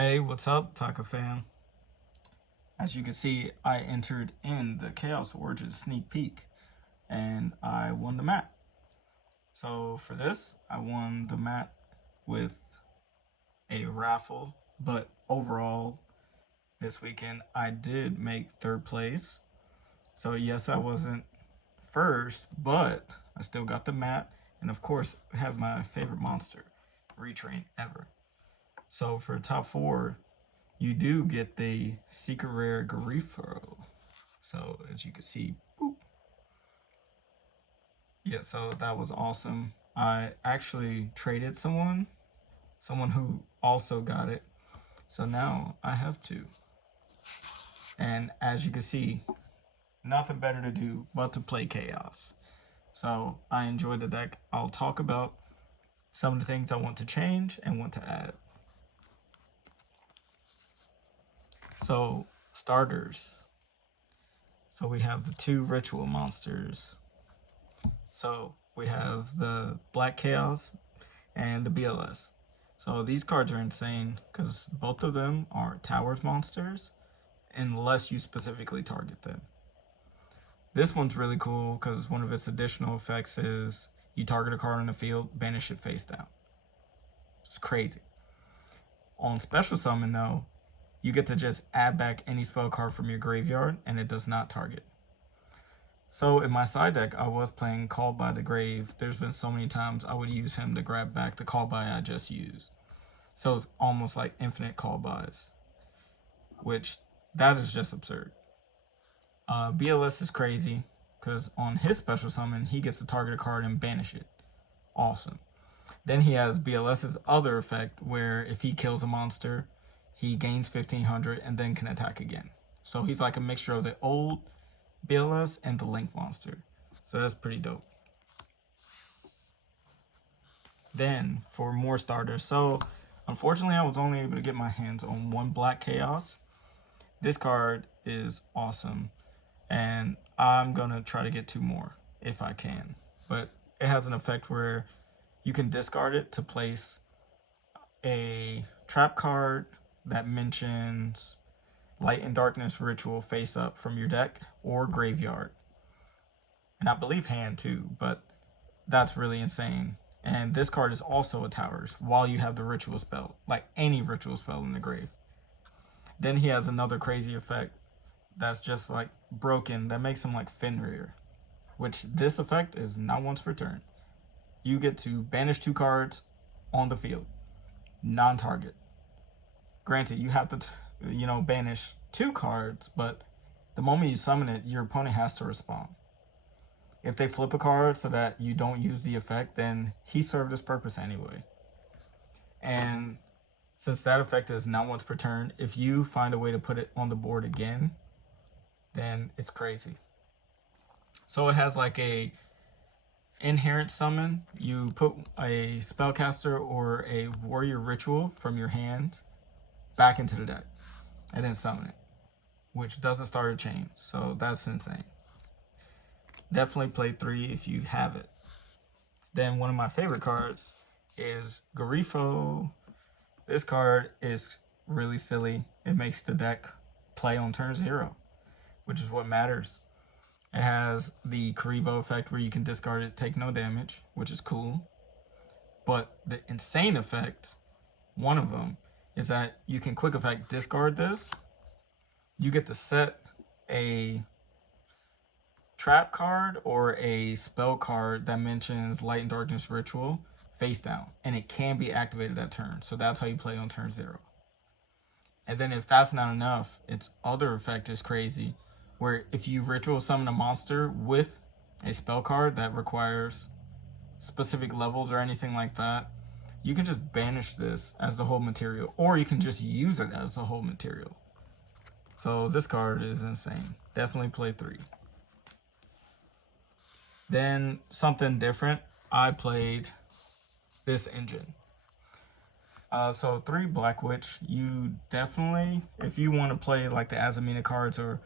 Hey, what's up, Taka fam? As you can see, I entered in the Chaos Origins sneak peek and I won the map. So for this, I won the map with a raffle, but overall, this weekend, I did make third place. So yes, I wasn't first, but I still got the map, and of course, have my favorite monster, Retrain ever. So for top four, you do get the secret rare Garifo. So as you can see, boop. Yeah, so that was awesome. I actually traded someone who also got it. So now I have two. And as you can see, nothing better to do but to play Chaos. So I enjoyed the deck. I'll talk about some of the things I want to change and want to add. So starters. So we have the two ritual monsters. So we have the Black Chaos and the BLS. So these cards are insane because both of them are Towers monsters unless you specifically target them. This one's really cool because one of its additional effects is you target a card on the field, banish it face down. It's crazy. On special summon though, you get to just add back any spell card from your graveyard and it does not target. So in my side deck, I was playing Called by the Grave. There's been so many times I would use him to grab back the call by I just used. So it's almost like infinite call bys, which that is just absurd. BLS is crazy because on his special summon, he gets to target a card and banish it. Awesome. Then he has BLS's other effect where if he kills a monster, he gains 1500 and then can attack again. So he's like a mixture of the old BLS and the Link monster. So that's pretty dope. Then for more starters, so unfortunately I was only able to get my hands on one Black Chaos. This card is awesome and I'm gonna try to get two more if I can. But it has an effect where you can discard it to place a trap card that mentions Light and Darkness Ritual face up from your deck or graveyard. And I believe hand too, but that's really insane. And this card is also a Towers while you have the ritual spell, like any ritual spell in the grave. Then he has another crazy effect that's just like broken that makes him like Fenrir, which this effect is not once per turn. You get to banish two cards on the field, non-target. Granted, you have to, banish two cards, but the moment you summon it, your opponent has to respond. If they flip a card so that you don't use the effect, then he served his purpose anyway. And since that effect is not once per turn, if you find a way to put it on the board again, then it's crazy. So it has like a inherent summon. You put a spellcaster or a warrior ritual from your hand back into the deck and then summon it, which doesn't start a chain. So that's insane. Definitely play 3 if you have it. Then one of my favorite cards is Garifo. This card is really silly. It makes the deck play on turn 0, which is what matters. It has the Karibo effect where you can discard it, take no damage, which is cool. But the insane effect, one of them, is that you can quick effect discard this. You get to set a trap card or a spell card that mentions Light and Darkness Ritual face down, and it can be activated that turn. So that's how you play on turn 0. And then if that's not enough, its other effect is crazy, where if you ritual summon a monster with a spell card that requires specific levels or anything like that, you can just banish this as the whole material, or you can just use it as the whole material. So this card is insane. Definitely play 3. Then something different, I played this engine. So 3 Black Witch, you definitely, if you want to play like the Azamina cards or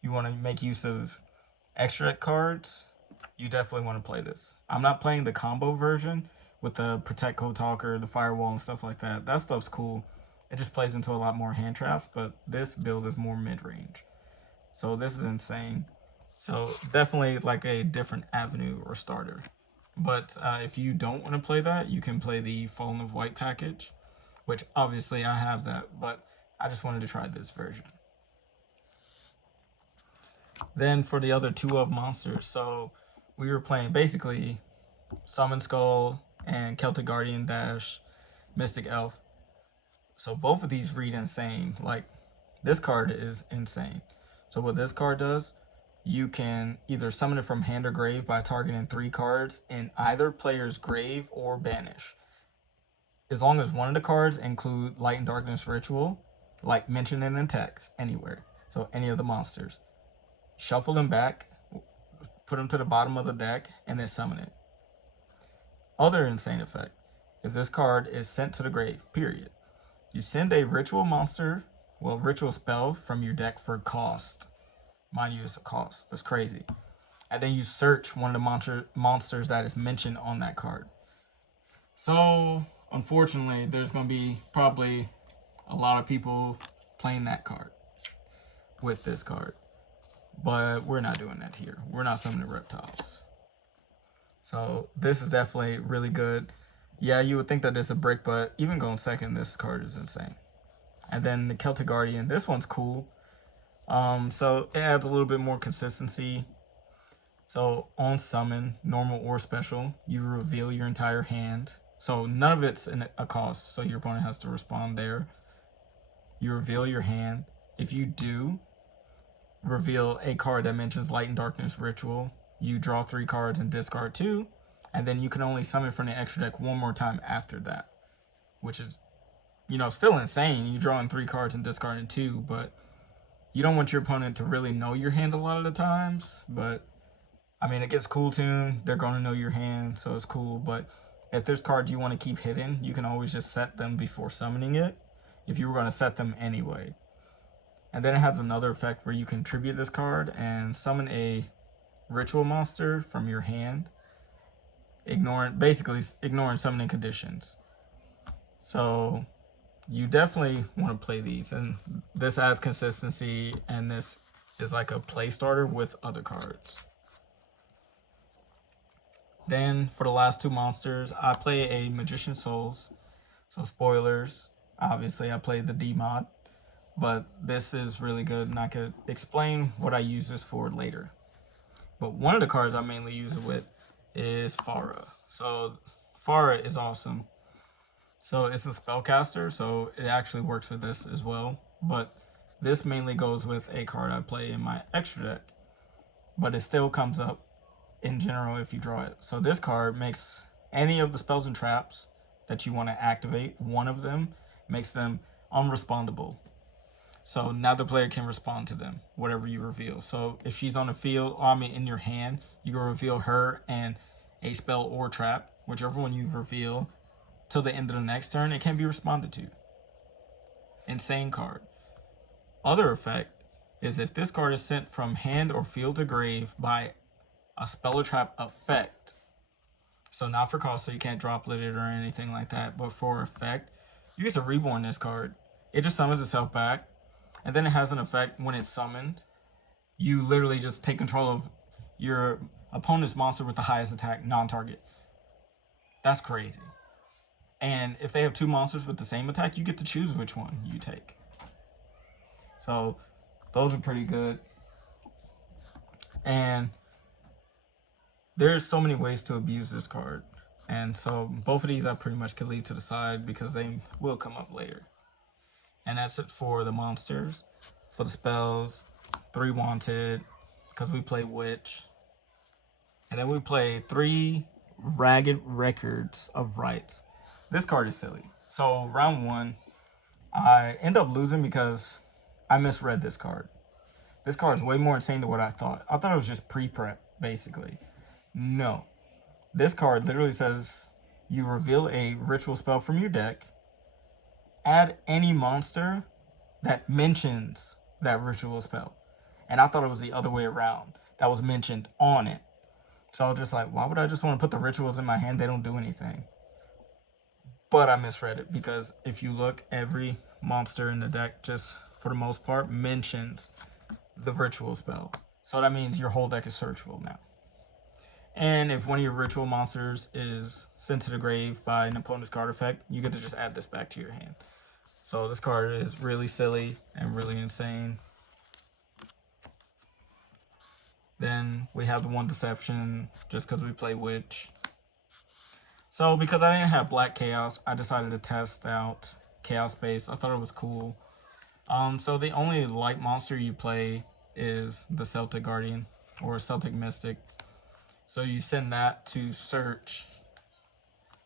you want to make use of extra cards, you definitely want to play this. I'm not playing the combo version with the Protect Code Talker, the Firewall, and stuff like that. That stuff's cool. it just plays into a lot more hand traps, but this build is more mid-range. So this is insane. So definitely like a different avenue or starter. But if you don't want to play that, you can play the Fallen of White package, which obviously I have that, but I just wanted to try this version. Then for the other two of monsters, so we were playing basically Summon Skull and Celtic Guardian dash Mystic Elf. So both of these read insane. Like, this card is insane. So what this card does, you can either summon it from hand or grave by targeting 3 cards in either player's grave or banish. As long as one of the cards include Light and Darkness Ritual, like mentioned in text, anywhere. So any of the monsters. Shuffle them back, put them to the bottom of the deck, and then summon it. Other insane effect. If this card is sent to the grave, period. You send a ritual monster, ritual spell from your deck for cost. Mind you, it's a cost. That's crazy. And then you search one of the monsters that is mentioned on that card. So, unfortunately, there's going to be probably a lot of people playing that card with this card. But we're not doing that here. We're not summoning reptiles. So, this is definitely really good. Yeah, you would think that it's a brick, but even going second, this card is insane. And then the Celtic Guardian, this one's cool. So it adds a little bit more consistency. So on summon, normal or special, you reveal your entire hand. So none of it's a cost, so your opponent has to respond there. You reveal your hand. If you do reveal a card that mentions Light and Darkness Ritual, you draw 3 cards and discard 2. And then you can only summon from the extra deck one more time after that, which is, still insane. You drawing 3 cards and discarding 2, but you don't want your opponent to really know your hand a lot of the times. But I mean, against Cool Tune, they're going to know your hand, so it's cool. But if there's cards you want to keep hidden, you can always just set them before summoning it, if you were going to set them anyway. And then it has another effect where you can tribute this card and summon a ritual monster from your hand, basically ignoring summoning conditions. So you definitely want to play these, and this adds consistency, and this is like a play starter with other cards. Then for the last 2 monsters, I play a Magician Souls. So spoilers, obviously I played the D mod, but this is really good, and I could explain what I use this for later. But one of the cards I mainly use it with is Pharah. So Pharah is awesome. So it's a spellcaster, so it actually works with this as well. But this mainly goes with a card I play in my extra deck. But it still comes up in general if you draw it. So this card makes any of the spells and traps that you want to activate, one of them, makes them unrespondable. So now the player can respond to them, whatever you reveal. So if she's on the field, in your hand, you can reveal her and a spell or trap, whichever one you reveal, till the end of the next turn, it can be responded to. Insane card. Other effect is if this card is sent from hand or field to grave by a spell or trap effect. So not for cost, so you can't droplet it or anything like that, but for effect, you get to reborn this card. It just summons itself back, and then it has an effect when it's summoned. You literally just take control of your opponent's monster with the highest attack, non-target. That's crazy. And if they have 2 monsters with the same attack, you get to choose which one you take. So those are pretty good. And there's so many ways to abuse this card. And so both of these I pretty much could leave to the side because they will come up later. And that's it for the monsters. For the spells, 3 wanted, because we play Witch. And then we play 3 Ragged Records of Rights. This card is silly. So round 1, I end up losing because I misread this card. This card is way more insane than what I thought. I thought it was just pre-prep, basically. No. This card literally says you reveal a ritual spell from your deck, add any monster that mentions that ritual spell. And I thought it was the other way around, that was mentioned on it. So I was just like, why would I just want to put the rituals in my hand? They don't do anything. But I misread it because if you look, every monster in the deck, just for the most part, mentions the ritual spell. So that means your whole deck is searchable now. And if one of your ritual monsters is sent to the grave by an opponent's card effect, you get to just add this back to your hand. So this card is really silly and really insane. Then we have the one Deception, just because we play Witch. So because I didn't have Black Chaos, I decided to test out Chaos Base. I thought it was cool. So the only light monster you play is the Celtic Guardian or Celtic Mystic. So you send that to search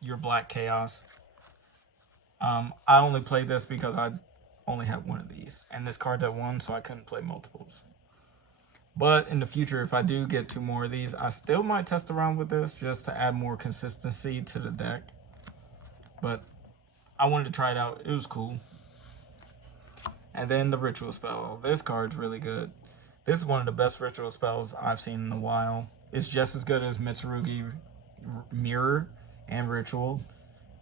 your Black Chaos. I only played this because I only had one of these, and this card's at 1, so I couldn't play multiples. But in the future, if I do get 2 more of these, I still might test around with this just to add more consistency to the deck. But I wanted to try it out. It was cool. And then the Ritual Spell. This card's really good. This is one of the best Ritual Spells I've seen in a while. It's just as good as Mitsurugi Mirror and Ritual.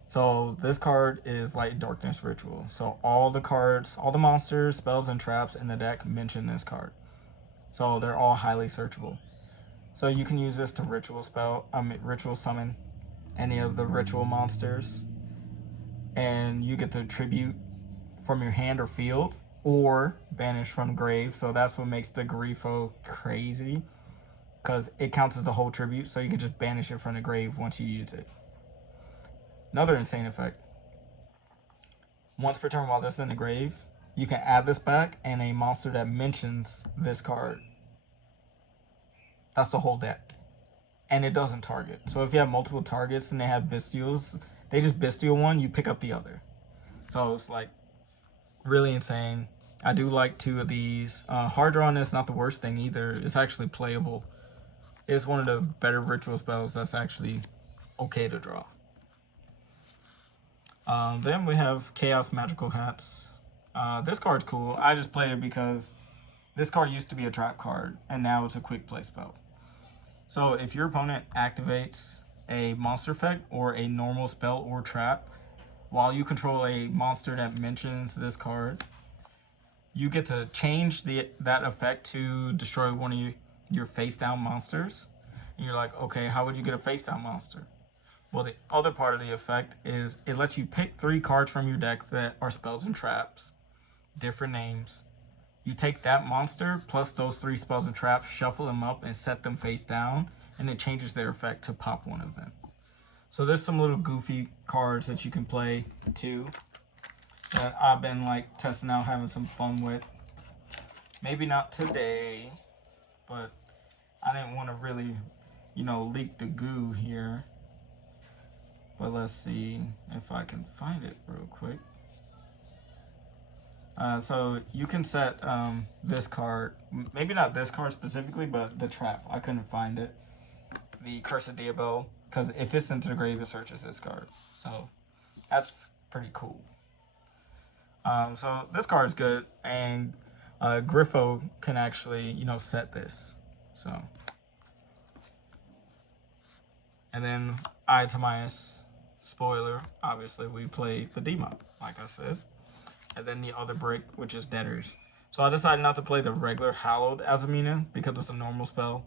So this card is Light Darkness Ritual. So all the cards, all the monsters, spells, and traps in the deck mention this card. So they're all highly searchable. So you can use this to ritual summon any of the ritual monsters. And you get the tribute from your hand or field, or banish from grave. So that's what makes the Grifo crazy, because it counts as the whole tribute, so you can just banish it from the grave once you use it. Another insane effect. Once per turn while this is in the grave, you can add this back and a monster that mentions this card. That's the whole deck. And it doesn't target. So if you have multiple targets and they have Bystials, they just Bystial one, you pick up the other. So it's like really insane. I do like 2 of these. Hard draw on this, not the worst thing either. It's actually playable. It's one of the better ritual spells that's actually okay to draw. Then we have Chaos Magical Hats. This card's cool. I just played it because this card used to be a trap card, and now it's a quick play spell. So if your opponent activates a monster effect or a normal spell or trap, while you control a monster that mentions this card, you get to change that effect to destroy one of your face-down monsters. And you're like, okay, how would you get a face-down monster? Well, the other part of the effect is it lets you pick 3 cards from your deck that are spells and traps, different names. You take that monster plus those 3 spells and traps, shuffle them up, and set them face down, and it changes their effect to pop one of them. So there's some little goofy cards that you can play too that I've been like testing out, having some fun with. Maybe not today, but I didn't want to really, leak the goo here. But let's see if I can find it real quick. So you can set this card, maybe not this card specifically, but the trap. I couldn't find it. The Curse of Diablo, because if it's into the grave, it searches this card. So that's pretty cool. So this card is good, and Grifo can actually, set this. So, and then Timaeus, spoiler, obviously we play the Demon, like I said. And then the other brick, which is Debtors. So I decided not to play the regular Hallowed Azamina because it's a normal spell.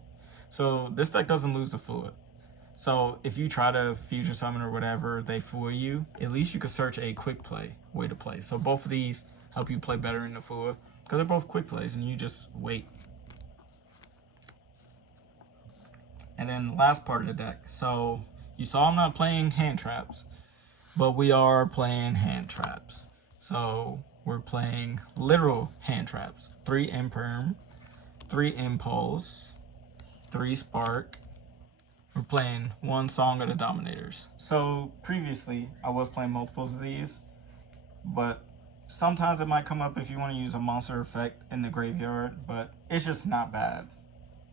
So this deck doesn't lose the Fua. So if you try to fusion summon or whatever, they Fua you, at least you could search a quick play way to play. So both of these help you play better in the Fua, because they're both quick plays and you just wait. And then last part of the deck. So you saw I'm not playing hand traps, but we are playing hand traps. So we're playing literal hand traps. 3 Imperm, 3 Impulse, 3 Spark. We're playing 1 Song of the Dominators. So previously I was playing multiples of these, but sometimes it might come up if you want to use a monster effect in the graveyard, but it's just not bad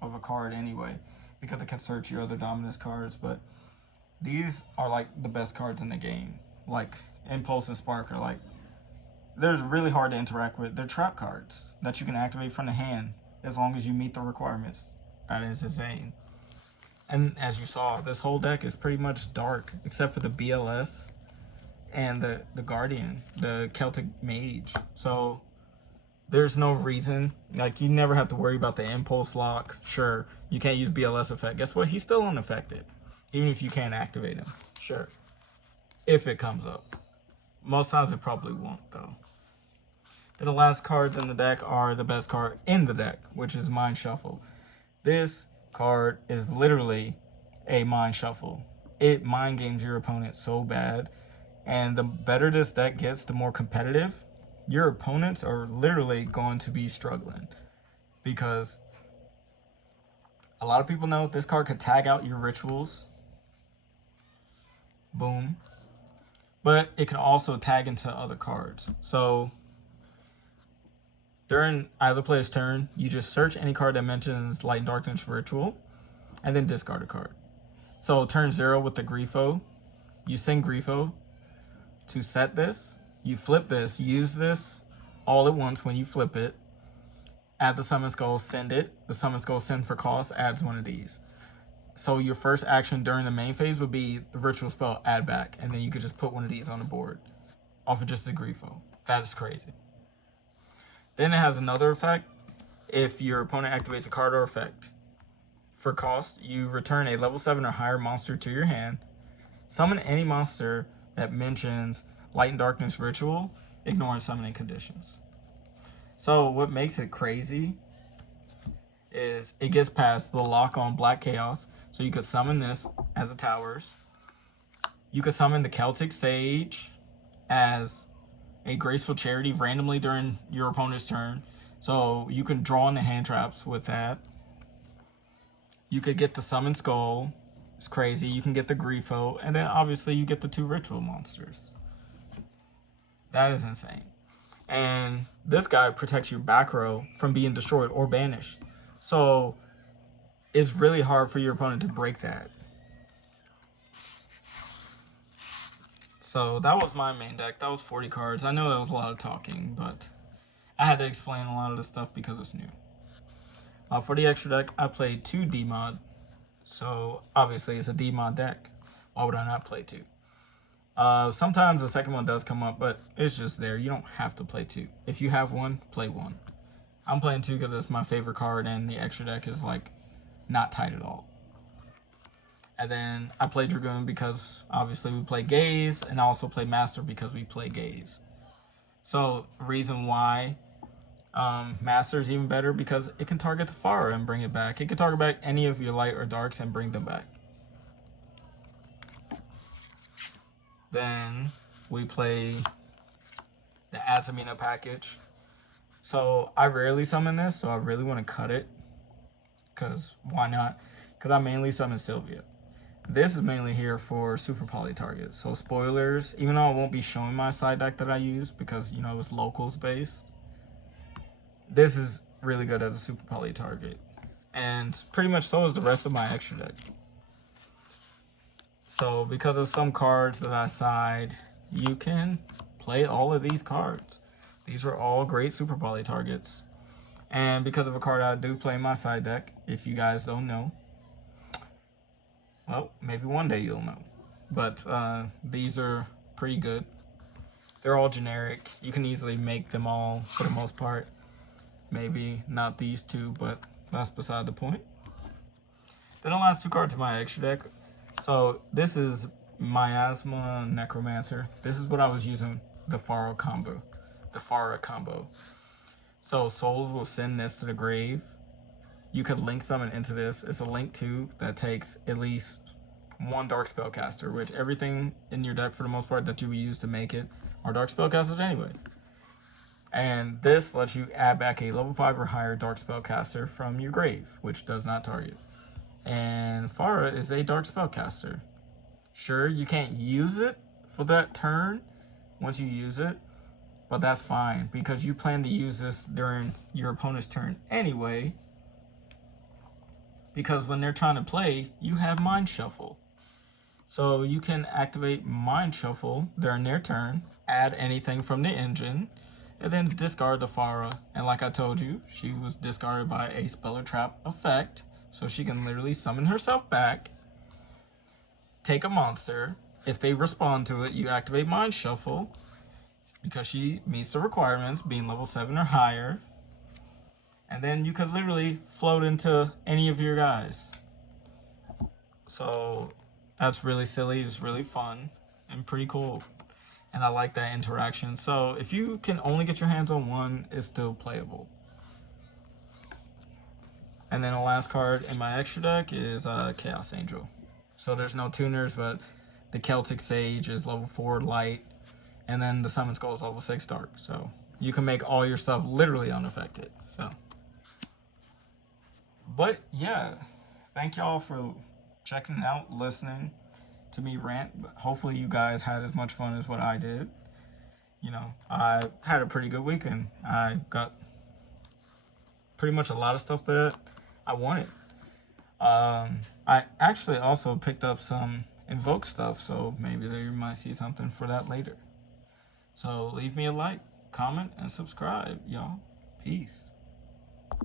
of a card anyway, because it can search your other dominance cards. But these are like the best cards in the game. Like Impulse and Spark are like, they're really hard to interact with. They're trap cards that you can activate from the hand as long as you meet the requirements. That is insane. And as you saw, this whole deck is pretty much dark, except for the BLS and the Guardian, the Celtic Mage. So there's no reason, like, you never have to worry about the impulse lock. Sure, you can't use BLS effect. Guess what? He's still unaffected, even if you can't activate him. Sure, if it comes up. Most times it probably won't, though. Then the last cards in the deck are the best card in the deck, which is Mind Shuffle. This card is literally a mind shuffle. It mind games your opponent so bad, and the better this deck gets, the more competitive, your opponents are literally going to be struggling, because a lot of people know this card could tag out your rituals. Boom. But it can also tag into other cards. So during either player's turn, you just search any card that mentions Light and Darkness Ritual, and then discard a card. So turn 0 with the Grifo, you send Grifo to set this, you flip this, use this all at once when you flip it, add the Summon Skull, send it, the Summon Skull send for cost adds one of these. So your first action during the main phase would be the Ritual Spell add back, and then you could just put one of these on the board off of just the Grifo. That is crazy. Then it has another effect. If your opponent activates a card or effect, for cost, you return a level 7 or higher monster to your hand. Summon any monster that mentions Light and Darkness Ritual, ignoring summoning conditions. So what makes it crazy is it gets past the lock on Black Chaos. So you could summon this as a Towers. You could summon the Celtic Sage as a Graceful Charity randomly during your opponent's turn. So you can draw in the hand traps with that. You could get the Summon Skull. It's crazy. You can get the Grifo. And then obviously you get the 2 ritual monsters. That is insane. And this guy protects your back row from being destroyed or banished. So it's really hard for your opponent to break that. So that was my main deck. That was 40 cards. I know that was a lot of talking, but I had to explain a lot of this stuff because it's new. For the extra deck, I played 2 D-Mod. So obviously it's a D-Mod deck. Why would I not play 2? Sometimes the second one does come up, but it's just there. You don't have to play 2. If you have one, play 1. I'm playing 2 because it's my favorite card, and the extra deck is like not tight at all. And then I play Dragoon because obviously we play Gaze, and I also play Master because we play Gaze. So reason why Master is even better, because it can target the Fara and bring it back. It can target back any of your light or darks and bring them back. Then we play the Azamina package. So I rarely summon this, so I really want to cut it. Because why not? Because I mainly summon Sylvia. This is mainly here for super poly targets. So spoilers, even though I won't be showing my side deck that I use because, you know, it's locals based, this is really good as a super poly target. And pretty much so is the rest of my extra deck. So because of some cards that I side, you can play all of these cards. These are all great super poly targets. And because of a card I do play in my side deck, if you guys don't know, well, maybe one day you'll know. But these are pretty good. They're all generic. You can easily make them all for the most part. Maybe not these 2, but that's beside the point. Then the last 2 cards in my extra deck. So this is Miasma Necromancer. This is what I was using the Fara combo. So Souls will send this to the grave. You could link summon into this. It's a link 2 that takes at least 1 Dark Spellcaster, which everything in your deck for the most part that you would use to make it are Dark Spellcasters anyway. And this lets you add back a level 5 or higher Dark Spellcaster from your grave, which does not target. And Fara is a Dark Spellcaster. Sure, you can't use it for that turn once you use it, but that's fine because you plan to use this during your opponent's turn anyway. Because when they're trying to play, you have Mind Shuffle. So you can activate Mind Shuffle during their turn, add anything from the engine, and then discard the Fara. And like I told you, she was discarded by a Spell or Trap effect. So she can literally summon herself back, take a monster, if they respond to it, you activate Mind Shuffle because she meets the requirements, being level 7 or higher. And then you could literally float into any of your guys. So that's really silly. It's really fun and pretty cool. And I like that interaction. So if you can only get your hands on one, it's still playable. And then the last card in my extra deck is Chaos Angel. So there's no tuners, but the Celtic Sage is level 4 light. And then the Summon Skull is level 6 dark. So you can make all your stuff literally unaffected. So, but yeah, thank y'all for checking out, listening to me rant. But hopefully you guys had as much fun as what I did. You know, I had a pretty good weekend. I got pretty much a lot of stuff that I wanted. I actually also picked up some Invoke stuff, so maybe you might see something for that later. So leave me a like, comment, and subscribe, y'all. Peace.